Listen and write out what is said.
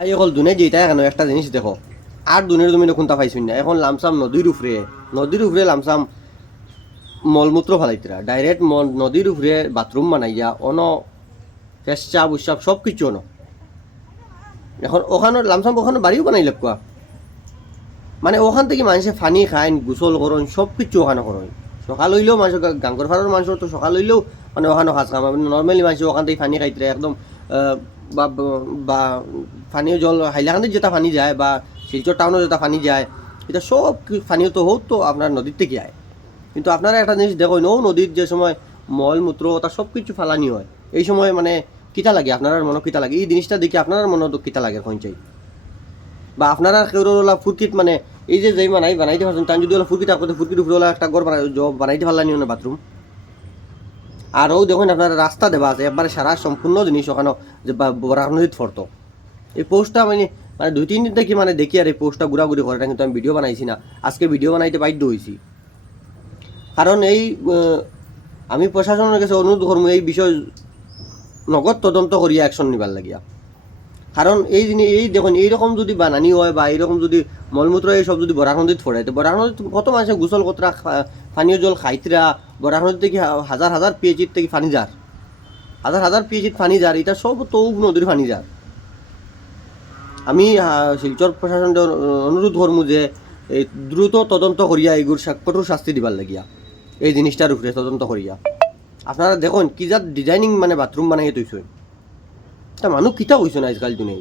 এই হল দুনে যেটা এখন একটা জিনিস দেখো আর দুনের জমিনে কোনটা পাইছুন না এখন লামসাম নদীর উপরে লামসাম মলমূত্র ফেলাইতরা ডাইরেক্ট নদীর উপরে বাথরুম বানাইয়া পেশাব উৎসাব সব কিছু এখন ওখানে লামসাম ওখানে বাড়িও বানাই লাগবা মানে ওখান থেকে মানুষে ফানি খায় গোসল করেন সব কিছু ওখানে করেন সকাল হইলেও মানুষ গাঙ্গর ফাড়ার মানুষের তো সকাল হইলেও মানে ওখানে কাজ কাম নর্মালি মানুষ ওখান থেকে ফানি খাইতে একদম বা বা পানীয় জল হাইলাকান্দির যেটা পানি যায় বা শিলচর টাউনে যেটা পানি যায় এটা সব পানীয় তো হোক তো আপনার নদীর থেকে আয় কিন্তু আপনারা একটা জিনিস দেখুন ও নদীর যে সময় মলমূত্র ওটা সব কিছু ফালানি হয় এই সময় মানে কিতা লাগে আপনার মনে কিতা লাগে এই জিনিসটা দেখে আপনার মনে কিতা লাগে কঞ্চাই বা আপনারা কেউ ফুরকিট মানে এই যে যেই বানাইতে পারছেন তার যদি ওলা ফুরকিট আপনাদের ফুরকির উপরে ওলা একটা ঘর বানাইতে পারলানি না বাথরুম আরও দেখুন আপনার রাস্তা দেওয়া আছে একবারে সারা সম্পূর্ণ জিনিস ওখানে যে বরাক নদীত ফরতো এই পোস্টটা মানে মানে 2-3 দিন থেকে মানে দেখি আর এই পোস্টটা ঘুরাঘুরি করে কিন্তু আমি ভিডিও বানাইছি না আজকে ভিডিও বানাইতে বাধ্য হয়েছি কারণ এই আমি প্রশাসনের কাছে অনুরোধ করবো এই বিষয় নগদ তদন্ত করিয়া অ্যাকশন নিবার লাগিয়া কারণ এই জিনিস এই দেখুন এইরকম যদি বানানি হয় বা এইরকম যদি মলমূত্র এইসব যদি বরাক নদীত ফোড়ে তো বরাক নদীত কত মানুষের গোসল কতরা পানীয় জল খাইতরা বরাক নদী থেকে হাজার হাজার পিএইচির থেকে পানি যার হাজার হাজার পিএইচির পানি যার এটা সব তো নদীর পানি যার আমি শিলচর প্রশাসন অনুরোধ করবো যে এই দ্রুত তদন্ত করিয়া এইগুর কঠোর শাস্তি দিবার লাগিয়া এই জিনিসটার উপরে তদন্ত করিয়া আপনারা দেখুন কি যার ডিজাইনিং মানে বাথরুম বানাই তৈছেন তা মানুষ কিতা হইছে না আজকাল দিনে